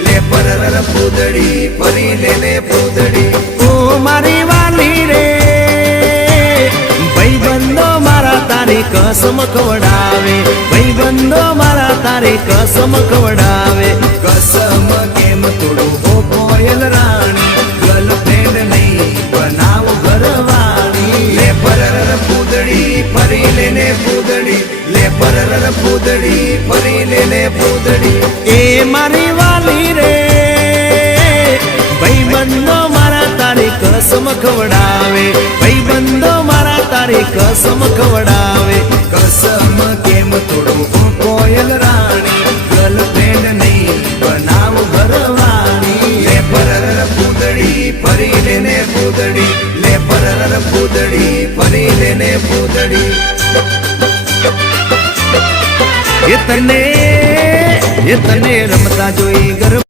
લે પરર પૂદડી ફરી લેને પૂદડી ઓ મારી વાલી રે ભાઈબંધો મારા તારી કસમ ખવડાવે ભાઈબંધો મારા તારી કસમ ખવડાવે કસમ કેમ તોડો હો કોયલ રાણી ગર્લફ્રેન્ડ નહીં બનાવ ઘરવાળી લે પરર પૂદડી ફરી લેને પૂદડી લે પરર પૂદડી ફરી લેને પૂદડી એ મારી વાલી રે ભાઈબંધો મારા તારી કસમ ખવડાવે ભાઈબંધો મારા તારી કસમ ખવડાવે કસમ કેમ તોડો હો કોયલ રાણી ગર્લફ્રેન્ડ નહીં બનાવ ઘરવાળી લે પરર પૂદડી ફરી લેને પૂદડી લે પરર પૂદડી ફરી લેને પૂદડી એ તને રમતા જોઈ ગરબા